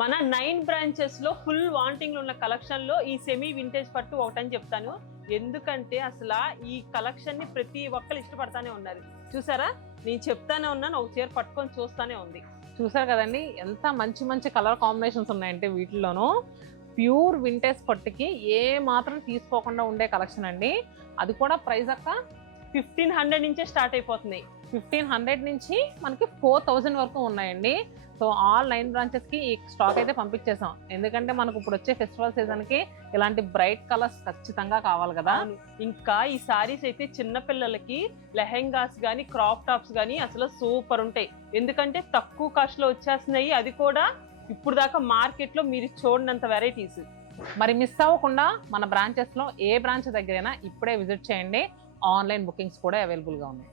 మన 9 బ్రాంచెస్ లో full wanting ఉన్న కలెక్షన్ లో ఈ సెమీ వింటేజ్ పట్టు ఒకటని చెప్తాను. ఎందుకంటే అసలు ఈ కలెక్షన్ ని ప్రతి ఒక్కరు ఇష్టపడతానే ఉన్నారు. చూసారా, నేను చెప్తానే ఉన్నాను, ఒక చీర పట్టుకొని చూస్తానే ఉంది. చూసారు కదండి ఎంత మంచి మంచి కలర్ కాంబినేషన్స్ ఉన్నాయంటే వీటిలోనూ ప్యూర్ వింటేజ్ పట్టుకి ఏ మాత్రం తీసుకోకుండా ఉండే కలెక్షన్ అండి. అది కూడా ప్రైస్ అక్క 1500 నుంచే స్టార్ట్ అయిపోతున్నాయి. 1500 నుంచి మనకి 4000 వరకు ఉన్నాయండి. సో ఆల్ 9 బ్రాంచెస్ కి ఈ స్టాక్ అయితే పంపించేసాం. ఎందుకంటే మనకు ఇప్పుడు వచ్చే ఫెస్టివల్ సీజన్ కి ఇలాంటి బ్రైట్ కలర్స్ ఖచ్చితంగా కావాలి కదా. ఇంకా ఈ సారీస్ అయితే చిన్న పిల్లలకి లెహెంగాస్ గానీ క్రాప్ టాప్స్ గానీ అసలు సూపర్ ఉంటాయి. ఎందుకంటే తక్కువ కాస్ట్ లో వచ్చేస్తున్నాయి. అది కూడా ఇప్పుడు దాకా మార్కెట్ లో మీరు చూడనంత వెరైటీస్. మరి మిస్ అవ్వకుండా మన బ్రాంచెస్ లో ఏ బ్రాంచ్ దగ్గరైనా ఇప్పుడే విజిట్ చేయండి. ఆన్లైన్ బుకింగ్స్ కూడా అవైలబుల్ గా ఉన్నాయి.